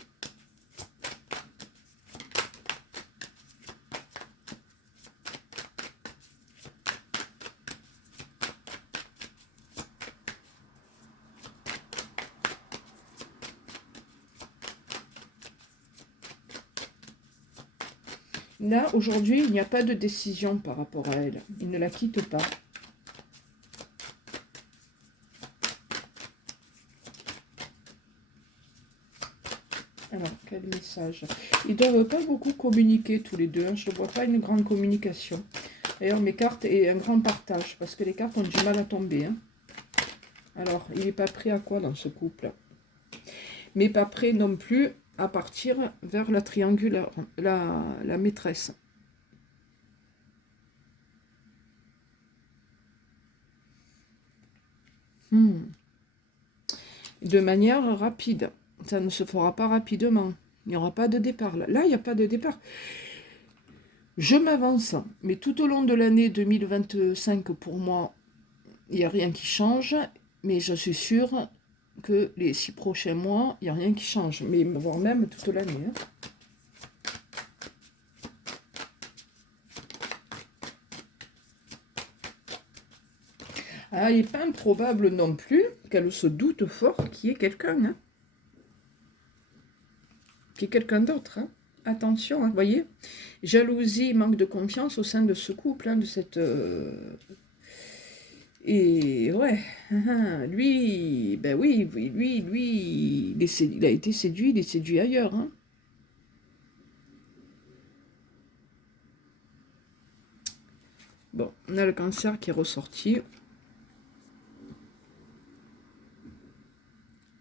Là, aujourd'hui, il n'y a pas de décision par rapport à elle. Il ne la quitte pas. Alors, quel message? Ils ne doivent pas beaucoup communiquer tous les deux. Hein. Je ne vois pas une grande communication. D'ailleurs, mes cartes et un grand partage. Parce que les cartes ont du mal à tomber. Hein. Alors, il n'est pas prêt à quoi dans ce couple? Mais pas prêt non plus à partir vers la triangulaire, la maîtresse. De manière rapide. Ça ne se fera pas rapidement. Il n'y aura pas de départ. Là, il n'y a pas de départ. Je m'avance, mais tout au long de l'année 2025, pour moi, il n'y a rien qui change. Mais je suis sûre que les 6 prochains mois, il n'y a rien qui change. Mais voire même toute l'année. Hein. Ah, il n'est pas improbable non plus qu'elle se doute fort qu'il y ait quelqu'un. Hein. Qu'il y ait quelqu'un d'autre. Hein. Attention, hein, vous voyez, jalousie, manque de confiance au sein de ce couple, hein, de cette... Et ouais, lui, ben oui, lui, il a été séduit, il est séduit ailleurs. Hein. Bon, on a le cancer qui est ressorti.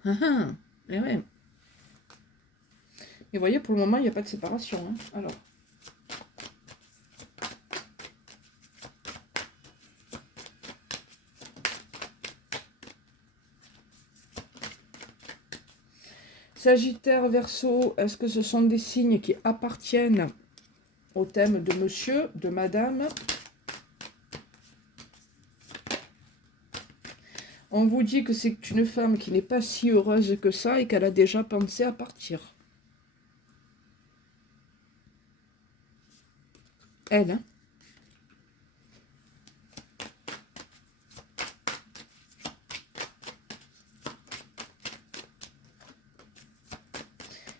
Et ouais. Et vous voyez, pour le moment, il n'y a pas de séparation. Hein. Alors. Sagittaire, Verseau, est-ce que ce sont des signes qui appartiennent au thème de monsieur, de madame? On vous dit que c'est une femme qui n'est pas si heureuse que ça et qu'elle a déjà pensé à partir. Elle, hein?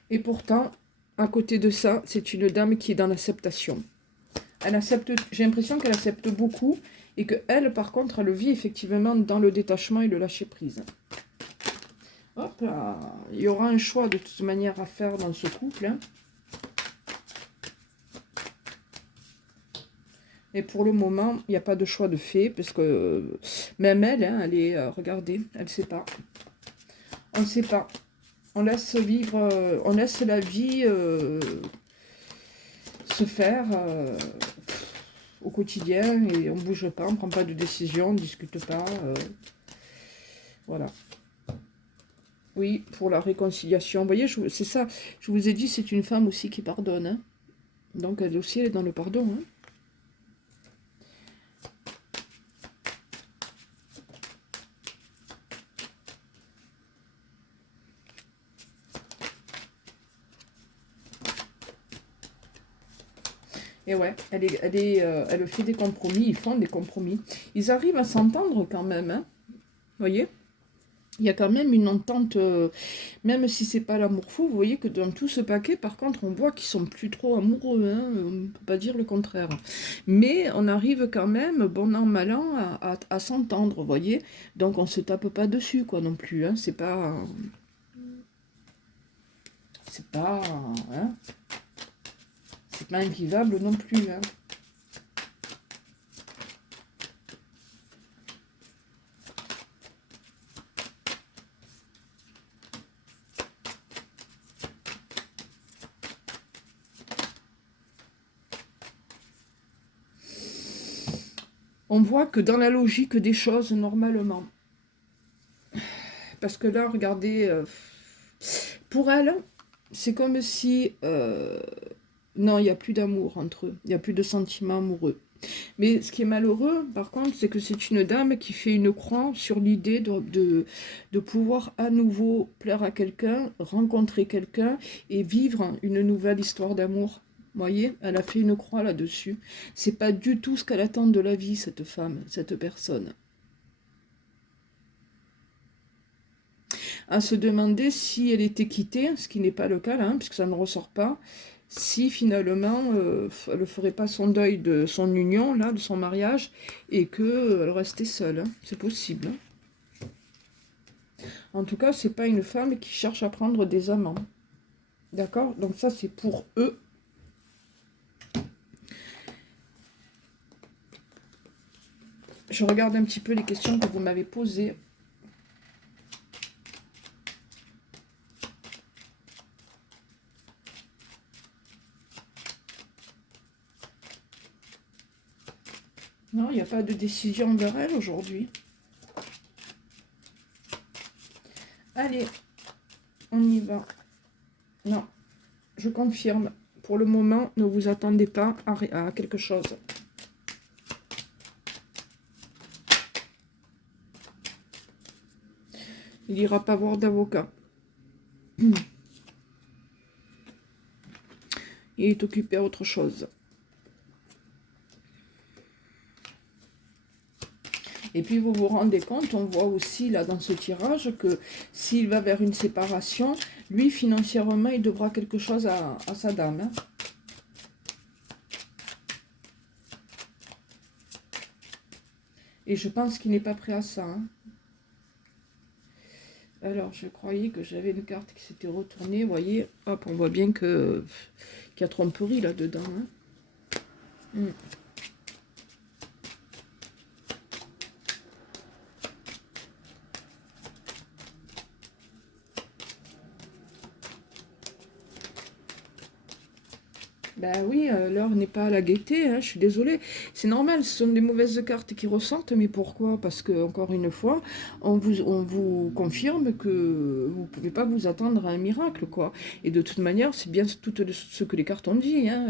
Et pourtant, à côté de ça, c'est une dame qui est dans l'acceptation. Elle accepte, j'ai l'impression qu'elle accepte beaucoup et que elle, par contre, elle vit effectivement dans le détachement et le lâcher prise. Hop là, il y aura un choix de toute manière à faire dans ce couple. Hein. Et pour le moment, il n'y a pas de choix de fait parce que même elle, hein, elle est, regardez, elle ne sait pas. On ne sait pas. On laisse vivre, on laisse la vie se faire au quotidien et on ne bouge pas, on ne prend pas de décision, on ne discute pas. Voilà. Oui, pour la réconciliation. Vous voyez, c'est ça. Je vous ai dit, c'est une femme aussi qui pardonne. Hein. Donc elle aussi, elle est dans le pardon. Hein. Et ouais, elle fait des compromis, ils font des compromis. Ils arrivent à s'entendre quand même, hein. Vous voyez? Il y a quand même une entente, même si c'est pas l'amour fou, vous voyez que dans tout ce paquet, par contre, on voit qu'ils sont plus trop amoureux, hein, on ne peut pas dire le contraire. Mais on arrive quand même, bon an, mal an, à s'entendre, vous voyez? Donc on se tape pas dessus, quoi, non plus, hein, c'est pas... C'est pas... Hein, c'est pas invivable non plus, hein. On voit que dans la logique des choses, normalement, parce que là, regardez, pour elle, c'est comme si... non, il n'y a plus d'amour entre eux, il n'y a plus de sentiments amoureux. Mais ce qui est malheureux, par contre, c'est que c'est une dame qui fait une croix sur l'idée de pouvoir à nouveau plaire à quelqu'un, rencontrer quelqu'un et vivre une nouvelle histoire d'amour. Vous voyez, elle a fait une croix là-dessus. C'est pas du tout ce qu'elle attend de la vie, cette femme, cette personne. À se demander si elle était quittée, ce qui n'est pas le cas là, hein, puisque ça ne ressort pas. si finalement elle ne ferait pas son deuil de son union, là, de son mariage, et qu'elle restait seule. Hein. C'est possible. Hein. En tout cas, c'est pas une femme qui cherche à prendre des amants. D'accord? Donc ça, c'est pour eux. Je regarde un petit peu les questions que vous m'avez posées. Non, il n'y a pas de décision envers elle aujourd'hui. Allez, on y va. Non, je confirme. Pour le moment, ne vous attendez pas à quelque chose. Il n'ira pas voir d'avocat. Il est occupé à autre chose. Et puis vous vous rendez compte, on voit aussi là dans ce tirage que s'il va vers une séparation, lui financièrement il devra quelque chose à sa dame. Hein. Et je pense qu'il n'est pas prêt à ça. Hein. Alors je croyais que j'avais une carte qui s'était retournée, vous voyez, hop, on voit bien qu'il y a tromperie là-dedans. Hein. Ben oui, l'heure n'est pas à la gaieté, hein, je suis désolée. C'est normal, ce sont des mauvaises cartes qui ressortent, mais pourquoi? Parce que, encore une fois, on vous confirme que vous ne pouvez pas vous attendre à un miracle, quoi. Et de toute manière, c'est bien tout ce que les cartes ont dit, hein.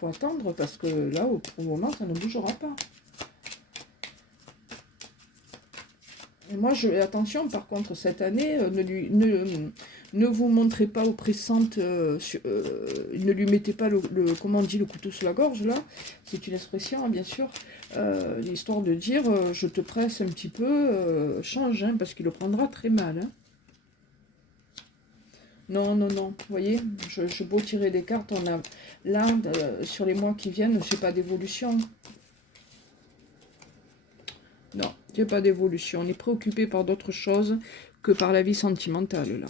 Faut attendre, parce que là, au moment, ça ne bougera pas. Et moi, attention, par contre, cette année, ne vous montrez pas oppressante, ne lui mettez pas comment on dit, le couteau sous la gorge, là. C'est une expression, hein, bien sûr. L'histoire de dire, je te presse un petit peu, change, hein, parce qu'il le prendra très mal. Hein. Non, non, non, vous voyez, je beau tirer des cartes, on a là, sur les mois qui viennent, je n'ai pas d'évolution. Non, il n'y a pas d'évolution. On est préoccupé par d'autres choses que par la vie sentimentale, là.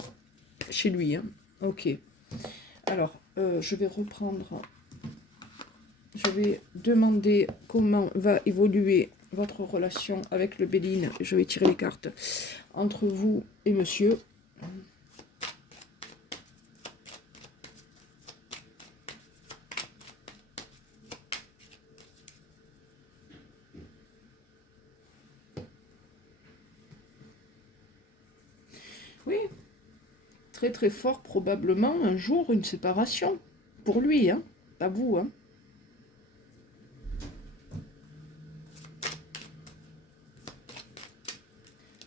Chez lui, hein. Ok. Alors, je vais reprendre. Je vais demander comment va évoluer votre relation avec le Béline. Je vais tirer les cartes entre vous et monsieur. Oui, très très fort probablement un jour une séparation. Pour lui, hein, pas vous, hein.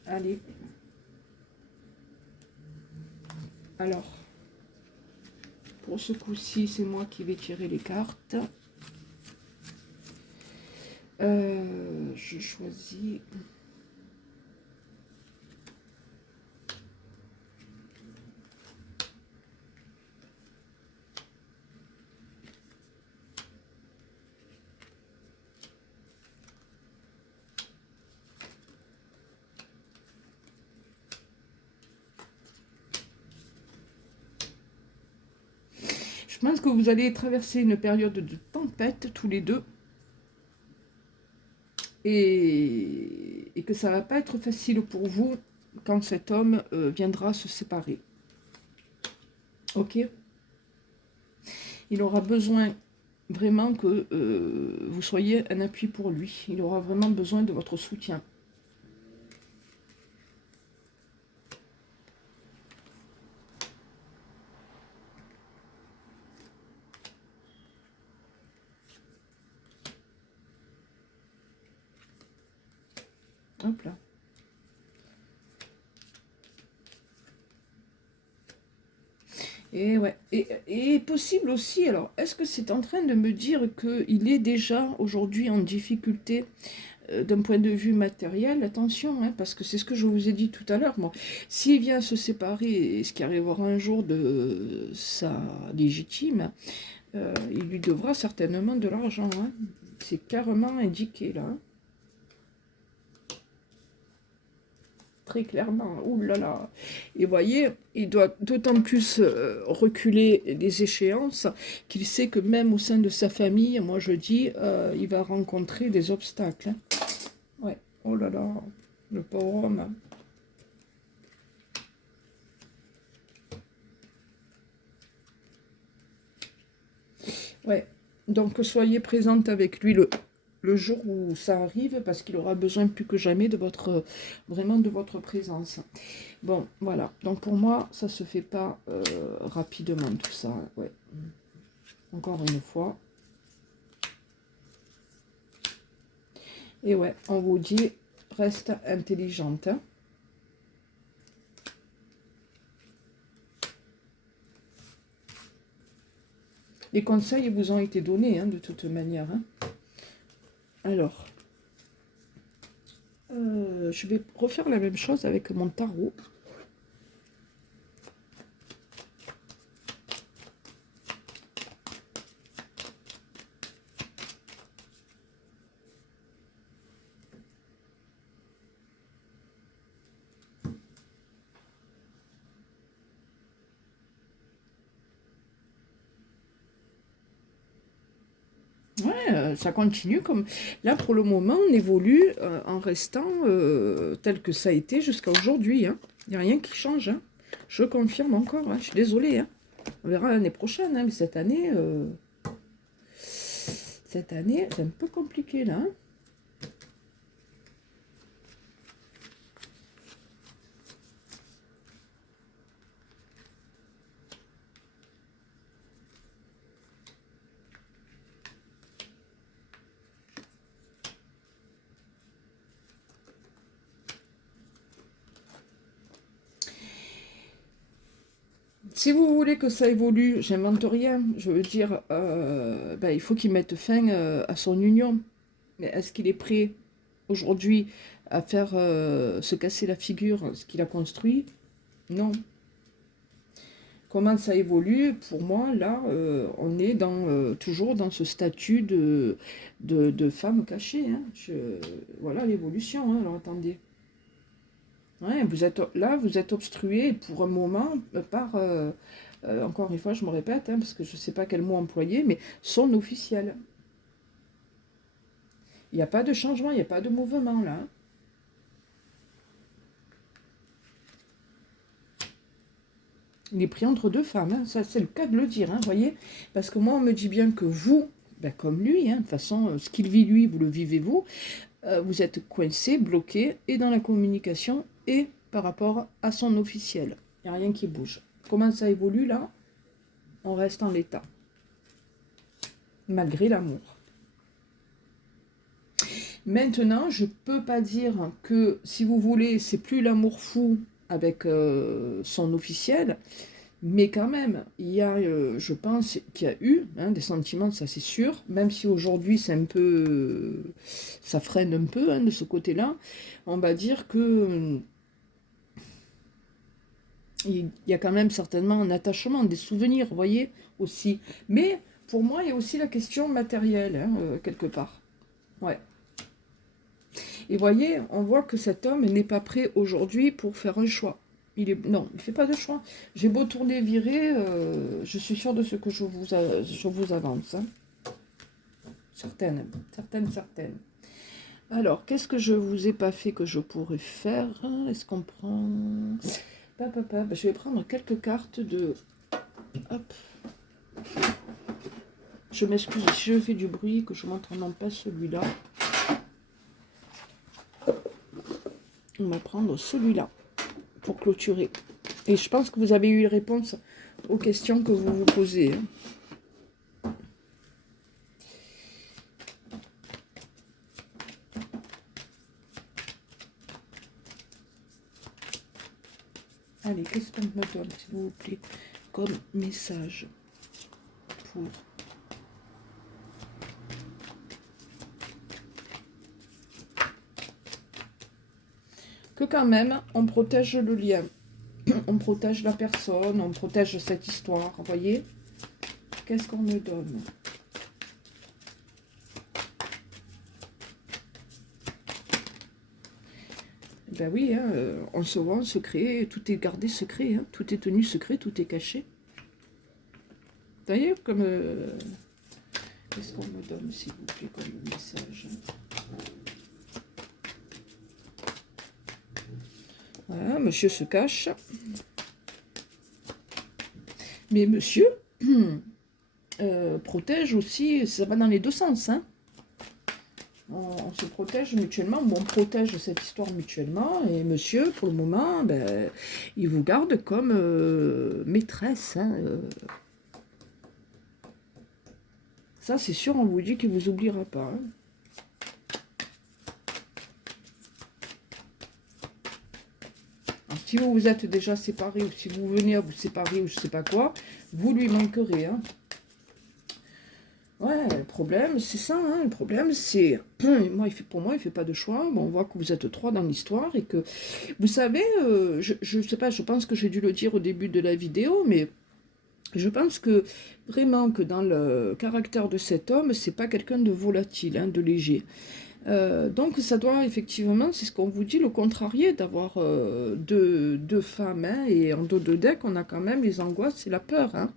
Allez. Alors, pour ce coup-ci, c'est moi qui vais tirer les cartes. Je choisis... Je pense que vous allez traverser une période de tempête tous les deux. Et que ça ne va pas être facile pour vous quand cet homme viendra se séparer. Ok? Il aura besoin vraiment que vous soyez un appui pour lui. Il aura vraiment besoin de votre soutien. Hop là. Et ouais. Et possible aussi, alors, est-ce que c'est en train de me dire qu'il est déjà aujourd'hui en difficulté d'un point de vue matériel, attention, hein, parce que c'est ce que je vous ai dit tout à l'heure, moi. S'il vient se séparer, et ce qui arrivera un jour de sa légitime, il lui devra certainement de l'argent. Hein. C'est carrément indiqué, là. Hein. Très clairement, ouh là là. Et vous voyez, il doit d'autant plus reculer les échéances qu'il sait que même au sein de sa famille, moi je dis, il va rencontrer des obstacles. Hein. Ouais, oh là là, le pauvre homme. Ouais, donc soyez présente avec lui le jour où ça arrive, parce qu'il aura besoin plus que jamais de votre, vraiment de votre présence. Bon, voilà. Donc pour moi, ça se fait pas rapidement tout ça. Ouais. Encore une fois. Et ouais, on vous dit, reste intelligente. Hein. Les conseils vous ont été donnés, hein, de toute manière. Hein. Alors, je vais refaire la même chose avec mon tarot. Ouais, ça continue comme... Là, pour le moment, on évolue en restant tel que ça a été jusqu'à aujourd'hui. Hein. Il n'y a rien qui change. Hein. Je confirme encore. Hein. Je suis désolée. Hein. On verra l'année prochaine. Hein. Mais cette année, c'est un peu compliqué, là. Hein. Si vous voulez que ça évolue, j'invente rien. Je veux dire, ben, il faut qu'il mette fin à son union. Mais est-ce qu'il est prêt aujourd'hui à faire se casser la figure, ce qu'il a construit? Non. Comment ça évolue? Pour moi, là, on est toujours dans ce statut de femme cachée. Hein. Voilà l'évolution. Hein. Alors attendez. Ouais, vous êtes obstrué pour un moment par, encore une fois, je me répète, hein, parce que je ne sais pas quel mot employer, mais son officiel. Il n'y a pas de changement, il n'y a pas de mouvement là. Hein. Il est pris entre deux femmes, hein. Ça c'est le cas de le dire, hein, voyez. Parce que moi on me dit bien que vous, ben, comme lui, hein, de toute façon, ce qu'il vit lui, vous le vivez vous, vous êtes coincé, bloqué, et dans la communication, et par rapport à son officiel. Il n'y a rien qui bouge. Comment ça évolue là? On reste en l'état. Malgré l'amour. Maintenant, je ne peux pas dire que, si vous voulez, c'est plus l'amour fou avec son officiel, mais quand même, il y a, je pense qu'il y a eu des sentiments, ça c'est sûr, même si aujourd'hui c'est un peu, ça freine un peu de ce côté-là, on va dire que il y a quand même certainement un attachement, des souvenirs, vous voyez, aussi. Mais pour moi, il y a aussi la question matérielle, hein, quelque part. Ouais. Et voyez, on voit que cet homme n'est pas prêt aujourd'hui pour faire un choix. Non, il ne fait pas de choix. J'ai beau tourner, virer, je suis sûre de ce que je vous avance. Hein. Certaines. Alors, qu'est-ce que je vous ai pas fait que je pourrais faire? Est-ce qu'on prend... Je vais prendre quelques cartes de... Hop. Je m'excuse si je fais du bruit, que je ne montre non pas celui-là. On va prendre celui-là pour clôturer. Et je pense que vous avez eu les réponses aux questions que vous vous posez. Allez, qu'est-ce qu'on me donne, s'il vous plaît, comme message pour... quand même, on protège le lien. On protège la personne, on protège cette histoire, vous voyez? Qu'est-ce qu'on me donne? Ben oui, hein, on se voit en secret, tout est gardé secret, hein, tout est tenu secret, tout est caché. Vous voyez, comme... qu'est-ce qu'on me donne, s'il vous plaît, comme message? Voilà, monsieur se cache. Mais monsieur protège aussi, ça va dans les deux sens, hein. On se protège mutuellement, bon, on protège cette histoire mutuellement, et monsieur, pour le moment, ben, il vous garde comme maîtresse. Hein, Ça, c'est sûr, on vous dit qu'il ne vous oubliera pas. Hein. Alors, si vous vous êtes déjà séparés, ou si vous venez à vous séparer, ou je ne sais pas quoi, vous lui manquerez. Hein. Ouais, le problème, c'est ça, hein, le problème, c'est... pour moi, il ne fait pas de choix. Bon, on voit que vous êtes trois dans l'histoire et que... Vous savez, je ne sais pas, je pense que j'ai dû le dire au début de la vidéo, mais je pense que vraiment que dans le caractère de cet homme, c'est pas quelqu'un de volatile, hein, de léger. Donc ça doit effectivement, c'est ce qu'on vous dit, le contrarier, d'avoir deux femmes, hein, et en dos de deck, on a quand même les angoisses et la peur, hein.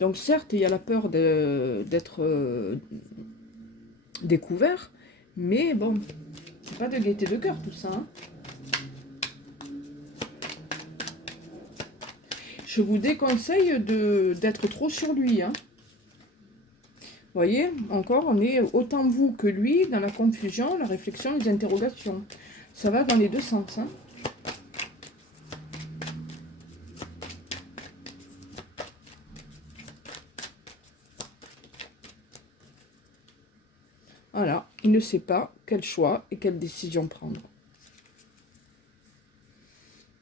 Donc certes, il y a la peur d'être découvert, mais bon, c'est pas de gaieté de cœur tout ça. Hein. Je vous déconseille d'être trop sur lui. Hein. Vous voyez, encore, on est autant vous que lui dans la confusion, la réflexion, les interrogations. Ça va dans les deux sens. Hein. Voilà, il ne sait pas quel choix et quelle décision prendre.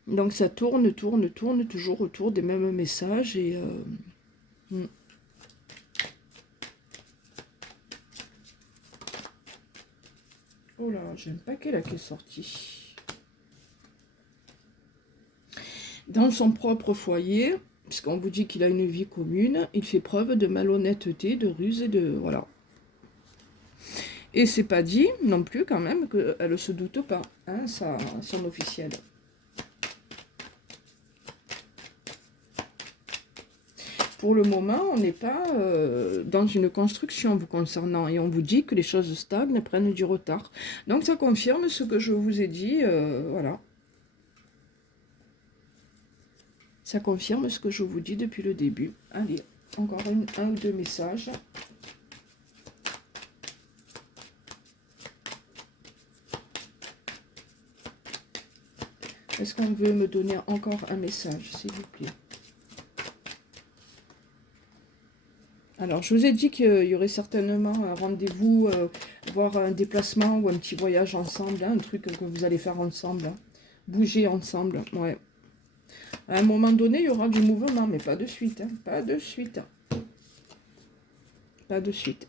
Donc ça tourne, toujours autour des mêmes messages et... Oh là, j'ai un paquet là qui est sorti. Dans son propre foyer, puisqu'on vous dit qu'il a une vie commune, il fait preuve de malhonnêteté, de ruse et de... Voilà. Et c'est pas dit non plus quand même qu'elle ne se doute pas, hein, son officiel. Pour le moment, on n'est pas dans une construction vous concernant et on vous dit que les choses stagnent, prennent du retard. Donc ça confirme ce que je vous ai dit, voilà. Ça confirme ce que je vous dis depuis le début. Allez, encore un ou deux messages. Est-ce qu'on veut me donner encore un message, s'il vous plaît? Alors, je vous ai dit qu'il y aurait certainement un rendez-vous, voire un déplacement ou un petit voyage ensemble, hein, un truc que vous allez faire ensemble. Hein. Bouger ensemble, ouais. À un moment donné, il y aura du mouvement, mais pas de suite, hein, pas de suite. Pas de suite.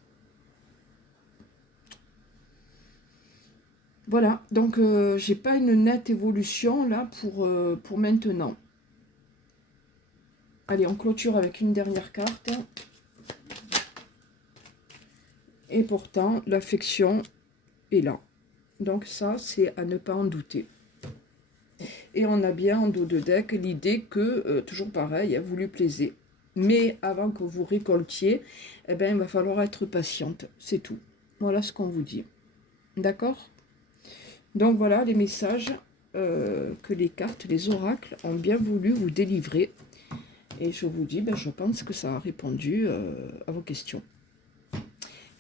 Voilà, donc j'ai pas une nette évolution là pour maintenant. Allez, on clôture avec une dernière carte. Et pourtant, l'affection est là. Donc ça, c'est à ne pas en douter. Et on a bien en dos de deck l'idée que, toujours pareil, vous lui plaisez. Mais avant que vous récoltiez, eh ben, il va falloir être patiente. C'est tout. Voilà ce qu'on vous dit. D'accord? Donc voilà les messages que les cartes, les oracles ont bien voulu vous délivrer. Et je vous dis, ben, je pense que ça a répondu à vos questions.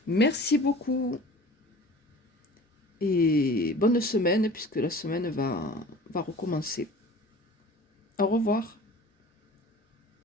Merci beaucoup. Et bonne semaine, puisque la semaine va recommencer. Au revoir.